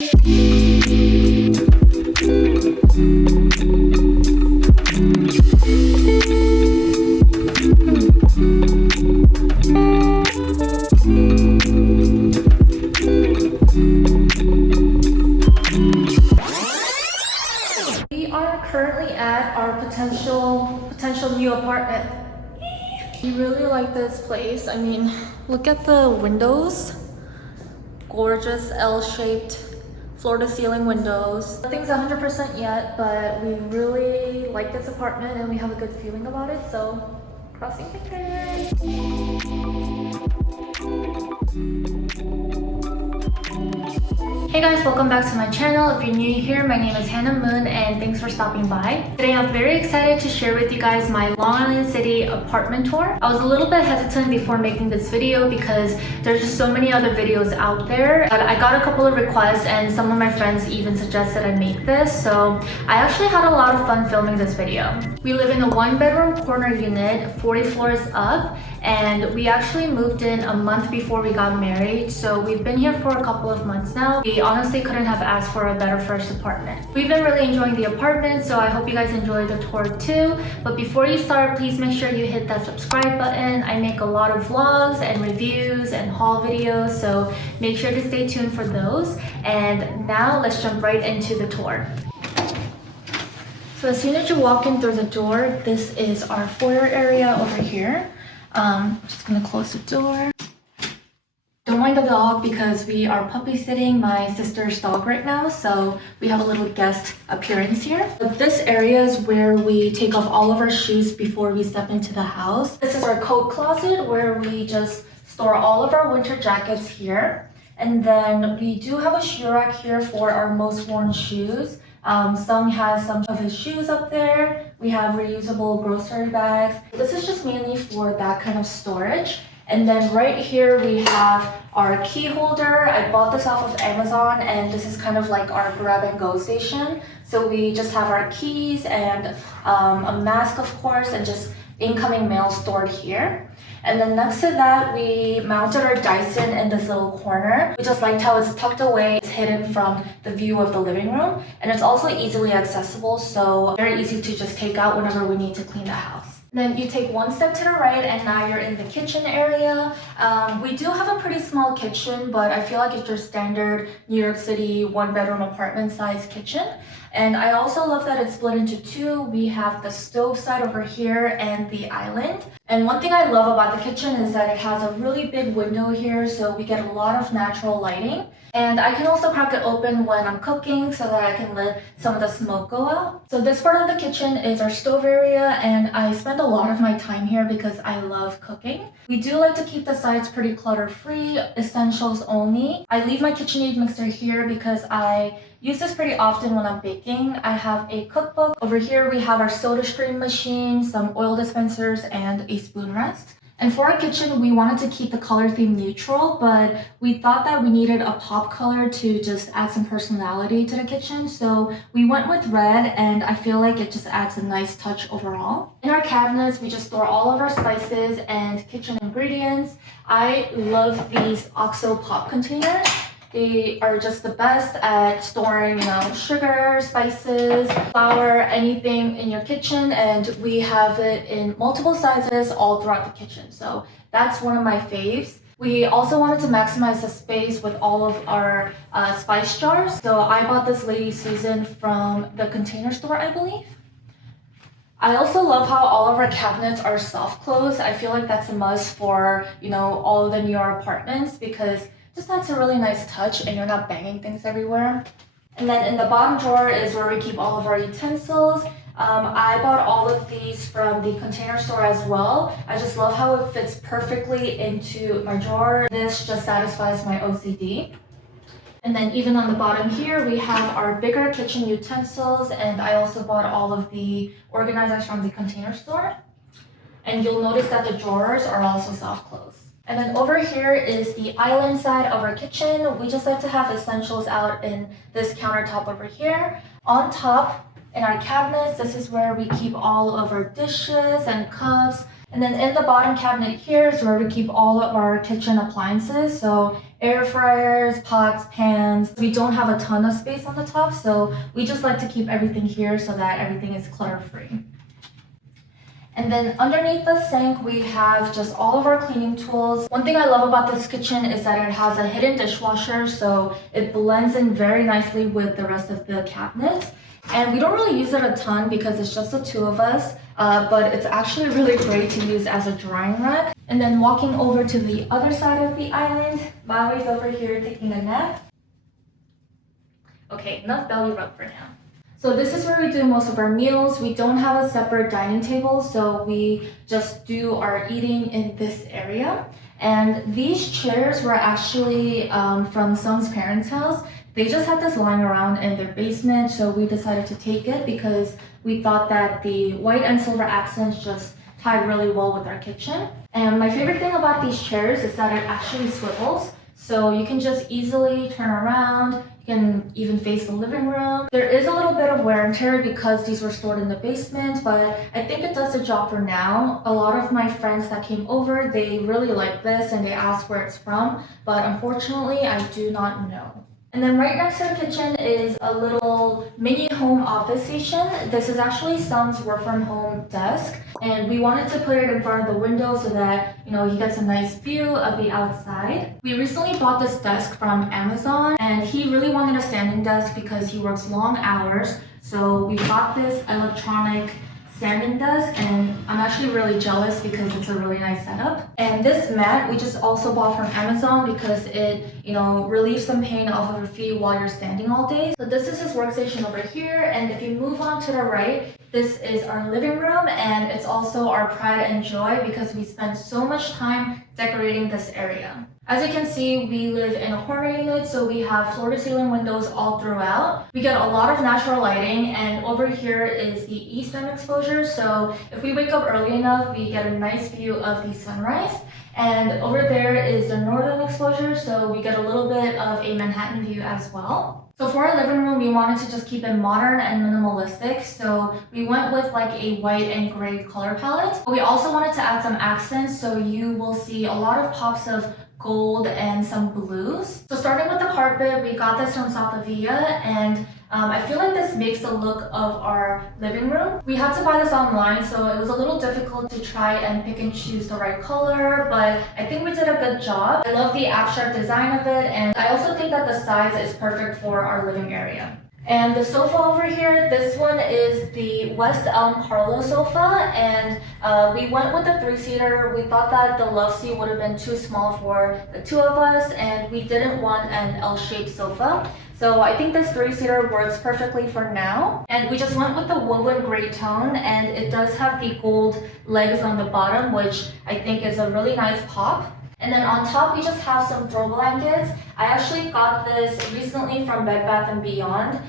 We are currently at our potential new apartment. We really like this place. I mean, look at the windows. Gorgeous L-shaped floor-to-ceiling windows. Nothing's 100% yet, but we really like this apartment and we have a good feeling about it, so crossing fingers. Hey guys, welcome back to my channel. If you're new here, my name is Hannah Moon and thanks for stopping by. Today I'm very excited to share with you guys my Long Island City apartment tour. I was a little bit hesitant before making this video because there's just so many other videos out there. But I got a couple of requests and some of my friends even suggested I make this, so I actually had a lot of fun filming this video. We live in a 1-bedroom corner unit, 40 floors up, and we actually moved in a month before we got married, so we've been here for a couple of months now. We honestly couldn't have asked for a better first apartment. We've been really enjoying the apartment, so I hope you guys enjoyed the tour too. But before you start, please make sure you hit that subscribe button. I make a lot of vlogs and reviews and haul videos, so make sure to stay tuned for those. And now let's jump right into the tour. So as soon as you walk in through the door, this is our foyer area over here. I'm just gonna close the door. Don't mind the dog because we are puppy sitting my sister's dog right now, so we have a little guest appearance here. But this area is where we take off all of our shoes before we step into the house. This is our coat closet where we just store all of our winter jackets here. And then we do have a shoe rack here for our most worn shoes. Some has some of his shoes up there. We have reusable grocery bags. This is just mainly for that kind of storage. And then right here we have our key holder. I bought this off of Amazon and this is kind of like our grab and go station. So we just have our keys and a mask, of course, and just incoming mail stored here. And then next to that, we mounted our Dyson in this little corner. We just liked how it's tucked away. It's hidden from the view of the living room. And it's also easily accessible, so very easy to just take out whenever we need to clean the house. Then you take one step to the right and now you're in the kitchen area. We do have a pretty small kitchen, but I feel like it's your standard New York City 1-bedroom apartment size kitchen. And I also love that it's split into two. We have the stove side over here and the island. And one thing I love about the kitchen is that it has a really big window here, so we get a lot of natural lighting. And I can also crack it open when I'm cooking so that I can let some of the smoke go out. So this part of the kitchen is our stove area, and I spend a lot of my time here because I love cooking. We do like to keep the sides pretty clutter-free, essentials only. I leave my KitchenAid mixer here because I use this pretty often when I'm baking. I have a cookbook. Over here we have our soda stream machine, some oil dispensers, and a spoon rest. And for our kitchen, we wanted to keep the color theme neutral, but we thought that we needed a pop color to just add some personality to the kitchen. So we went with red, and I feel like it just adds a nice touch overall. In our cabinets, we just store all of our spices and kitchen ingredients. I love these OXO pop containers. They are just the best at storing, sugar, spices, flour, anything in your kitchen, and we have it in multiple sizes all throughout the kitchen. So that's one of my faves. We also wanted to maximize the space with all of our spice jars. So I bought this Lady Susan from the Container Store, I believe. I also love how all of our cabinets are soft close. I feel like that's a must for, all of the newer apartments because just adds a really nice touch and you're not banging things everywhere. And then in the bottom drawer is where we keep all of our utensils. I bought all of these from the Container Store as well. I just love how it fits perfectly into my drawer. This just satisfies my OCD. And then even on the bottom here, we have our bigger kitchen utensils, and I also bought all of the organizers from the Container Store. And you'll notice that the drawers are also soft close. And then over here is the island side of our kitchen. We just like to have essentials out in this countertop over here. On top, in our cabinets, this is where we keep all of our dishes and cups. And then in the bottom cabinet here is where we keep all of our kitchen appliances. So air fryers, pots, pans. We don't have a ton of space on the top, so we just like to keep everything here so that everything is clutter-free. And then underneath the sink, we have just all of our cleaning tools. One thing I love about this kitchen is that it has a hidden dishwasher, so it blends in very nicely with the rest of the cabinets. And we don't really use it a ton because it's just the two of us, but it's actually really great to use as a drying rack. And then walking over to the other side of the island, Maui's over here taking a nap. Okay, enough belly rub for now. So this is where we do most of our meals. We don't have a separate dining table, so we just do our eating in this area. And these chairs were actually from Sung's parents' house. They just had this lying around in their basement, so we decided to take it because we thought that the white and silver accents just tied really well with our kitchen. And my favorite thing about these chairs is that it actually swivels, so you can just easily turn around. You can even face the living room. There is a little bit of wear and tear because these were stored in the basement, but I think it does the job for now. A lot of my friends that came over, they really like this and they asked where it's from, but unfortunately I do not know. And then right next to the kitchen is a little mini home office station. This is actually Sung's work from home desk, and we wanted to put it in front of the window so that, you know, he gets a nice view of the outside. We recently bought this desk from Amazon, and he really wanted a standing desk because he works long hours. So we bought this electronic standing desk, and I'm actually really jealous because it's a really nice setup. And this mat we just also bought from Amazon because it, you know, relieves some pain off of your feet while you're standing all day. So this is his workstation over here, and if you move on to the right, this is our living room, and it's also our pride and joy because we spent so much time decorating this area. As you can see, we live in a corner unit, so we have floor-to-ceiling windows all throughout. We get a lot of natural lighting, and over here is the eastern exposure, so if we wake up early enough, we get a nice view of the sunrise. And over there is the northern exposure, so we get a little bit of a Manhattan view as well. So for our living room, we wanted to just keep it modern and minimalistic, so we went with like a white and gray color palette. But we also wanted to add some accents, so you will see a lot of pops of gold and some blues. So starting with the carpet, we got this from Foyer, and I feel like this makes the look of our living room. We had to buy this online, so it was a little difficult to try and pick and choose the right color, but I think we did a good job. I love the abstract design of it, and I also think that the size is perfect for our living area. And the sofa over here, this one is the West Elm Carlo sofa, and we went with the 3-seater. We thought that the love seat would have been too small for the two of us, and we didn't want an L-shaped sofa. So I think this 3-seater works perfectly for now. And we just went with the woven gray tone, and it does have the gold legs on the bottom, which I think is a really nice pop. And then on top, we just have some throw blankets. I actually got this recently from Bed Bath & Beyond.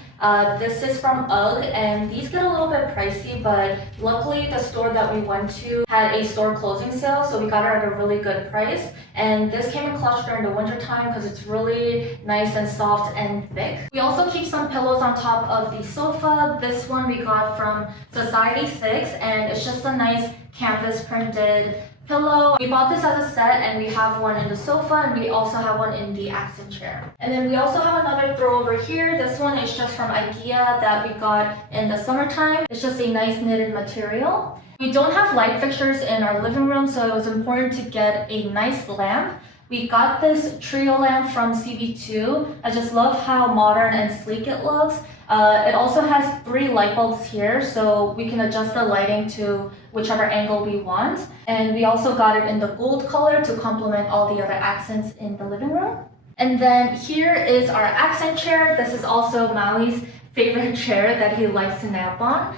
This is from UGG, and these get a little bit pricey, but luckily the store that we went to had a store closing sale, so we got it at a really good price. And this came in clutch during the winter time because it's really nice and soft and thick. We also keep some pillows on top of the sofa. This one we got from Society 6, and it's just a nice canvas printed pillow. We bought this as a set, and we have one in the sofa, and we also have one in the accent chair. And then we also have another throw over here. This one is just from IKEA that we got in the summertime. It's just a nice knitted material. We don't have light fixtures in our living room, so it was important to get a nice lamp. We got this trio lamp from CB2. I just love how modern and sleek it looks. It also has 3 light bulbs here, so we can adjust the lighting to whichever angle we want. And we also got it in the gold color to complement all the other accents in the living room. And then here is our accent chair. This is also Maui's favorite chair that he likes to nap on.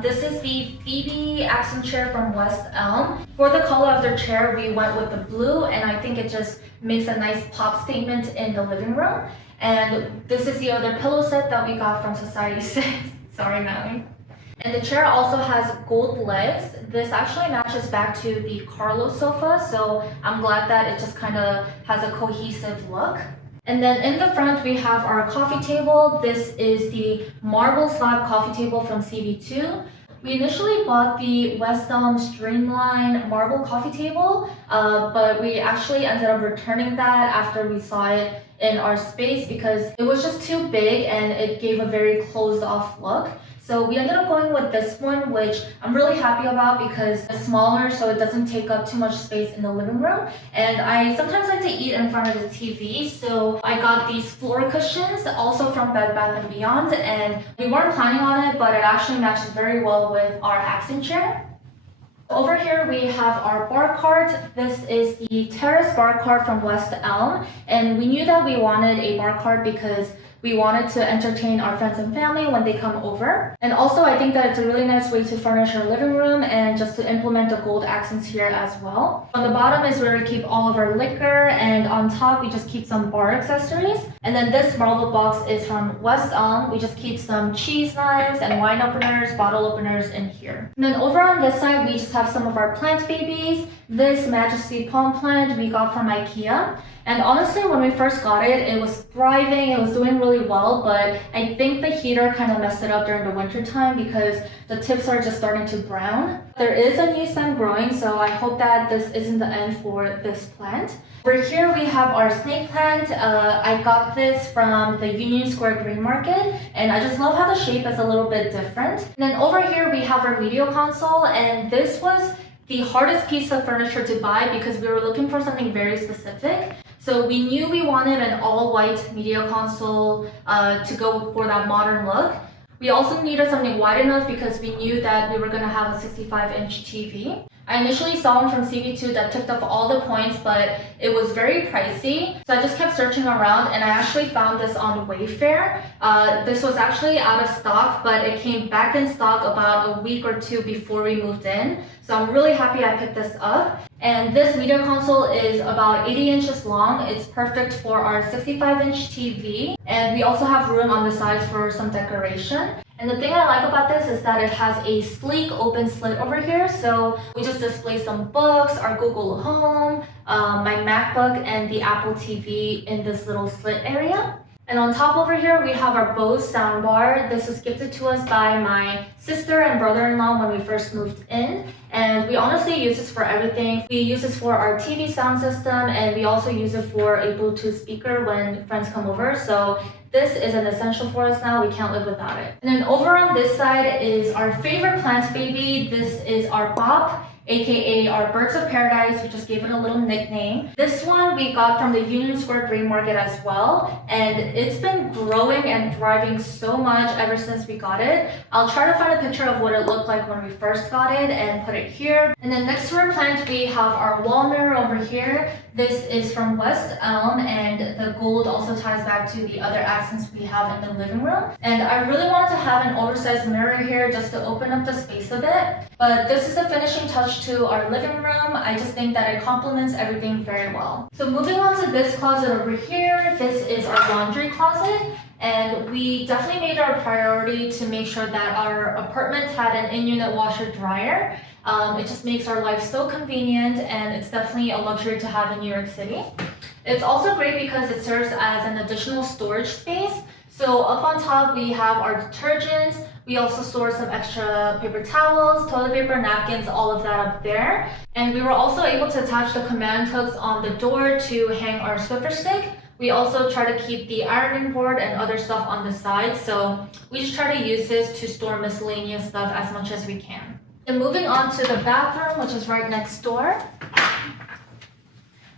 This is the Phoebe accent chair from West Elm. For the color of their chair, we went with the blue, and I think it just makes a nice pop statement in the living room. And this is the other pillow set that we got from Society 6. Sorry, Maui. And the chair also has gold legs. This actually matches back to the Carlo sofa, so I'm glad that it just kind of has a cohesive look. And then in the front, we have our coffee table. This is the marble slab coffee table from CB2. We initially bought the West Elm Streamline marble coffee table, but we actually ended up returning that after we saw it in our space because it was just too big and it gave a very closed off look. So we ended up going with this one, which I'm really happy about because it's smaller so it doesn't take up too much space in the living room. And I sometimes like to eat in front of the TV, so I got these floor cushions also from Bed Bath & Beyond, and we weren't planning on it, but it actually matches very well with our accent chair. Over here we have our bar cart. This is the terrace bar cart from West Elm, and we knew that we wanted a bar cart because we wanted to entertain our friends and family when they come over. And also I think that it's a really nice way to furnish our living room and just to implement the gold accents here as well. On the bottom is where we keep all of our liquor, and on top we just keep some bar accessories. And then this marble box is from West Elm. We just keep some cheese knives and wine openers, bottle openers in here. And then over on this side we just have some of our plant babies. This Majesty palm plant we got from IKEA. And honestly, when we first got it, it was thriving, it was doing really well, but I think the heater kind of messed it up during the winter time because the tips are just starting to brown. There is a new stem growing, so I hope that this isn't the end for this plant. Over here we have our snake plant. I got this from the Union Square Green Market, and I just love how the shape is a little bit different. And then over here we have our video console, and this was the hardest piece of furniture to buy because we were looking for something very specific. So we knew we wanted an all-white media console to go for that modern look. We also needed something wide enough because we knew that we were going to have a 65-inch TV. I initially saw one from CV2 that ticked off all the points, but it was very pricey. So I just kept searching around and I actually found this on Wayfair. This was actually out of stock, but it came back in stock about a week or two before we moved in. So I'm really happy I picked this up. And this media console is about 80 inches long. It's perfect for our 65-inch TV. And we also have room on the sides for some decoration. And the thing I like about this is that it has a sleek open slit over here. So we just display some books, our Google Home, my MacBook, and the Apple TV in this little slit area. And on top over here, we have our Bose soundbar. This was gifted to us by my sister and brother-in-law when we first moved in. And we honestly use this for everything. We use this for our TV sound system, and we also use it for a Bluetooth speaker when friends come over. So this is an essential for us now. We can't live without it. And then over on this side is our favorite plant baby. This is our Bop, aka our Birds of Paradise. We just gave it a little nickname. This one we got from the Union Square Green Market as well, and it's been growing and thriving so much ever since we got it. I'll try to find a picture of what it looked like when we first got it and put it here. And then next to our plant we have our wall mirror over here. This is from West Elm, and the gold also ties back to the other accents we have in the living room. And I really wanted to have an oversized mirror here just to open up the space a bit, but this is the finishing touch to our living room. I just think that it complements everything very well. So moving on to this closet over here, this is our laundry closet. And we definitely made our priority to make sure that our apartment had an in-unit washer dryer. It just makes our life so convenient, and it's definitely a luxury to have in New York City. It's also great because it serves as an additional storage space. So up on top we have our detergents. We also store some extra paper towels, toilet paper, napkins, all of that up there. And we were also able to attach the command hooks on the door to hang our Swiffer stick. We also try to keep the ironing board and other stuff on the side, so we just try to use this to store miscellaneous stuff as much as we can. And moving on to the bathroom, which is right next door.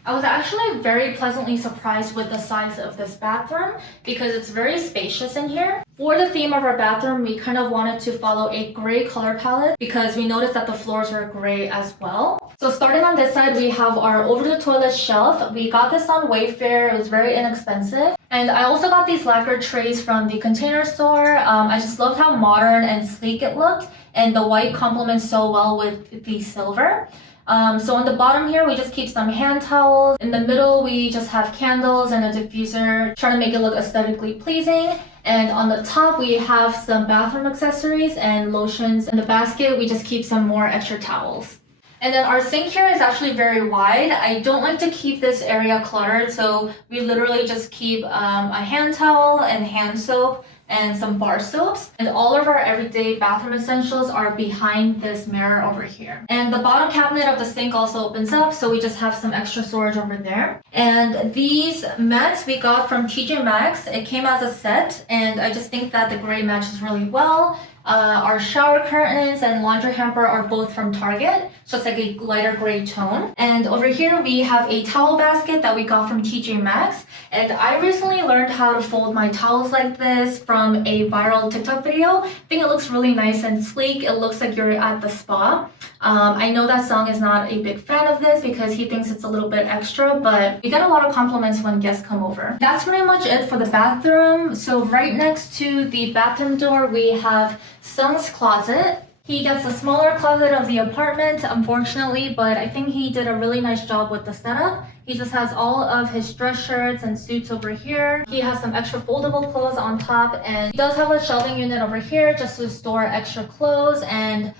I was actually very pleasantly surprised with the size of this bathroom because it's very spacious in here. For the theme of our bathroom, we kind of wanted to follow a gray color palette because we noticed that the floors were gray as well. So starting on this side, we have our over-the-toilet shelf. We got this on Wayfair. It was very inexpensive. And I also got these lacquer trays from the Container Store. I just loved how modern and sleek it looked, and the white complements so well with the silver. So on the bottom here, we just keep some hand towels. In the middle, we just have candles and a diffuser, trying to make it look aesthetically pleasing. And on the top, we have some bathroom accessories and lotions. In the basket, we just keep some more extra towels. And then our sink here is actually very wide. I don't like to keep this area cluttered, so we literally just keep a hand towel and hand soap and some bar soaps. And all of our everyday bathroom essentials are behind this mirror over here. And the bottom cabinet of the sink also opens up, so we just have some extra storage over there. And these mats we got from TJ Maxx. It came as a set, and I just think that the gray matches really well. Our shower curtains and laundry hamper are both from Target, so it's like a lighter gray tone. And over here we have a towel basket that we got from TJ Maxx. And I recently learned how to fold my towels like this from a viral TikTok video. I think it looks really nice and sleek. It looks like you're at the spa. I know that Sung is not a big fan of this because he thinks it's a little bit extra, but we get a lot of compliments when guests come over. That's pretty much it for the bathroom. So right next to the bathroom door, we have Sung's closet. He gets a smaller closet of the apartment, unfortunately, but I think he did a really nice job with the setup. He just has all of his dress shirts and suits over here. He has some extra foldable clothes on top, and he does have a shelving unit over here just to store extra clothes and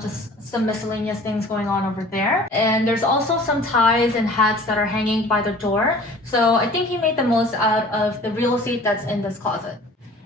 just some miscellaneous things going on over there. And there's also some ties and hats that are hanging by the door. So I think he made the most out of the real estate that's in this closet.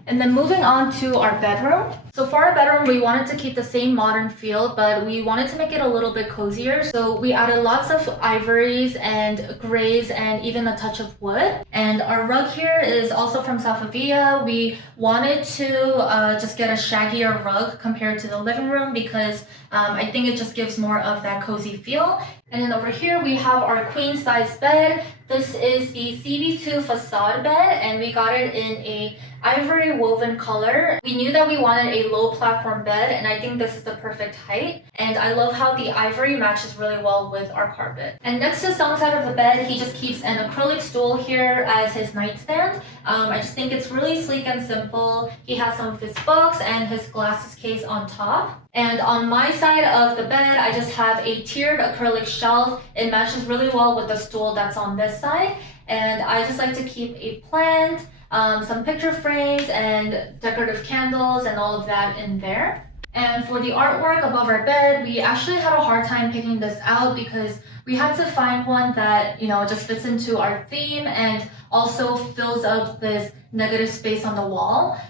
And then moving on to our bedroom. So for our bedroom, we wanted to keep the same modern feel, but we wanted to make it a little bit cozier. So we added lots of ivories and grays and even a touch of wood. And our rug here is also from Safaviya. We wanted to just get a shaggier rug compared to the living room because I think it just gives more of that cozy feel. And then over here we have our queen size bed. This is the CB2 facade bed, and we got it in a ivory woven color. We knew that we wanted a low platform bed, and I think this is the perfect height. And I love how the ivory matches really well with our carpet. And next to Sung's side of the bed, he just keeps an acrylic stool here as his nightstand. I just think it's really sleek and simple. He has some of his books and his glasses case on top. And on my side of the bed, I just have a tiered acrylic shelf. It matches really well with the stool that's on this side. And I just like to keep a plant, some picture frames and decorative candles and all of that in there. And for the artwork above our bed, we actually had a hard time picking this out because we had to find one that, just fits into our theme and also fills up this negative space on the wall.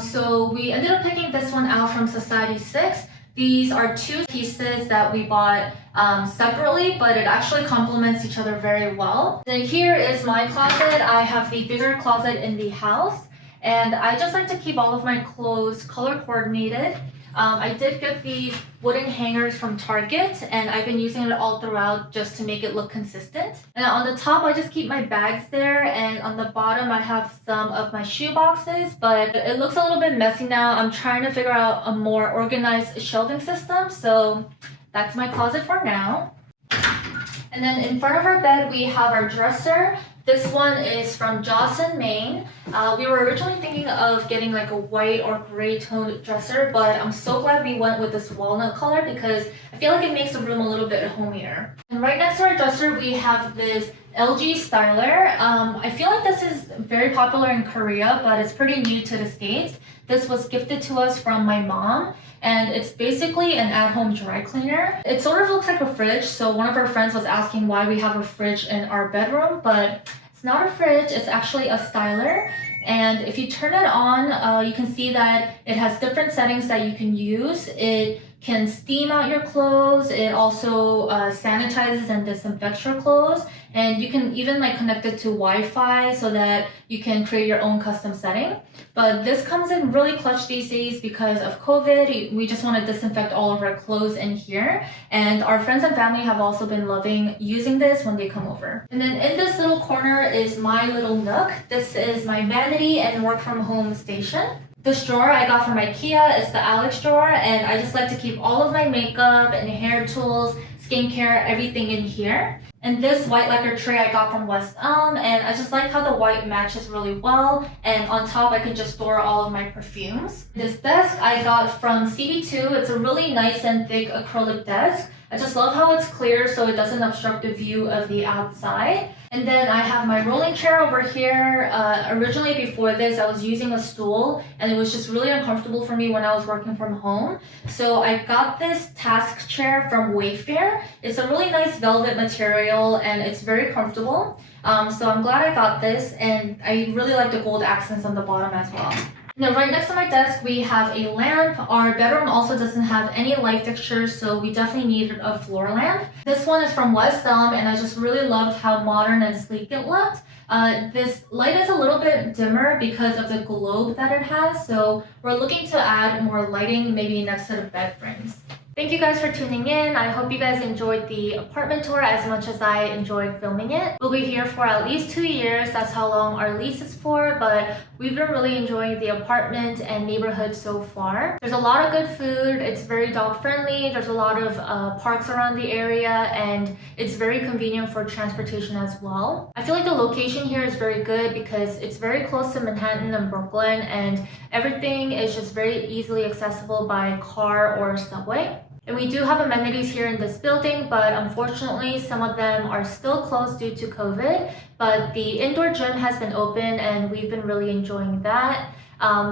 So we ended up picking this one out from Society 6. These are two pieces that we bought separately, but it actually complements each other very well. Then here is my closet. I have the bigger closet in the house, and I just like to keep all of my clothes color coordinated. I did get these wooden hangers from Target, and I've been using it all throughout just to make it look consistent. And on the top, I just keep my bags there, and on the bottom, I have some of my shoe boxes, but it looks a little bit messy now. I'm trying to figure out a more organized shelving system, so that's my closet for now. And then in front of our bed, we have our dresser. This one is from Jocelyn, Maine. We were originally thinking of getting like a white or gray toned dresser, but I'm so glad we went with this walnut color because I feel like it makes the room a little bit homier. And right next to our dresser, we have this LG styler. I feel like this is very popular in Korea, but it's pretty new to the States. This was gifted to us from my mom, and it's basically an at-home dry cleaner. It sort of looks like a fridge, so one of our friends was asking why we have a fridge in our bedroom, but it's not a fridge, it's actually a styler. And if you turn it on, you can see that it has different settings that you can use. It can steam out your clothes. It also sanitizes and disinfects your clothes. And you can even connect it to Wi-Fi so that you can create your own custom setting. But this comes in really clutch these days because of COVID. We just want to disinfect all of our clothes in here. And our friends and family have also been loving using this when they come over. And then in this little corner is my little nook. This is my vanity and work from home station. This drawer I got from IKEA is the Alex drawer, and I just like to keep all of my makeup and hair tools, skincare, everything in here. And this white lacquer tray I got from West Elm, and I just like how the white matches really well, and on top I can just store all of my perfumes. This desk I got from CB2. It's a really nice and thick acrylic desk. I just love how it's clear so it doesn't obstruct the view of the outside. And then I have my rolling chair over here. Originally before this, I was using a stool and it was just really uncomfortable for me when I was working from home. So I got this task chair from Wayfair. It's a really nice velvet material and it's very comfortable. So I'm glad I got this, and I really like the gold accents on the bottom as well. Now, right next to my desk, we have a lamp. Our bedroom also doesn't have any light fixtures, so we definitely needed a floor lamp. This one is from West Elm, and I just really loved how modern and sleek it looked. This light is a little bit dimmer because of the globe that it has, so we're looking to add more lighting maybe next to the bed frames. Thank you guys for tuning in. I hope you guys enjoyed the apartment tour as much as I enjoyed filming it. We'll be here for at least 2 years. That's how long our lease is for, but we've been really enjoying the apartment and neighborhood so far. There's a lot of good food. It's very dog friendly. There's a lot of parks around the area, and it's very convenient for transportation as well. I feel like the location here is very good because it's very close to Manhattan and Brooklyn, and everything is just very easily accessible by car or subway. And we do have amenities here in this building, but unfortunately some of them are still closed due to COVID. But the indoor gym has been open and we've been really enjoying that.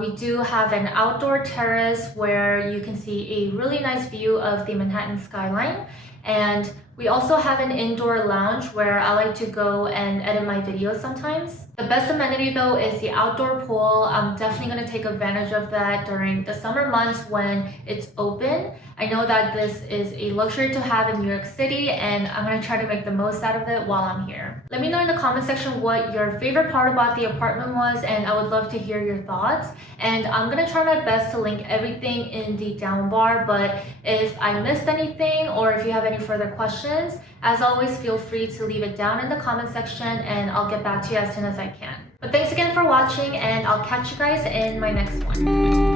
We do have an outdoor terrace where you can see a really nice view of the Manhattan skyline. And we also have an indoor lounge where I like to go and edit my videos sometimes. The best amenity though is the outdoor pool. I'm definitely going to take advantage of that during the summer months when it's open. I know that this is a luxury to have in New York City, and I'm going to try to make the most out of it while I'm here. Let me know in the comment section what your favorite part about the apartment was, and I would love to hear your thoughts. And I'm going to try my best to link everything in the down bar, but if I missed anything or if you have any further questions, as always, feel free to leave it down in the comment section and I'll get back to you as soon as I can. But thanks again for watching, and I'll catch you guys in my next one.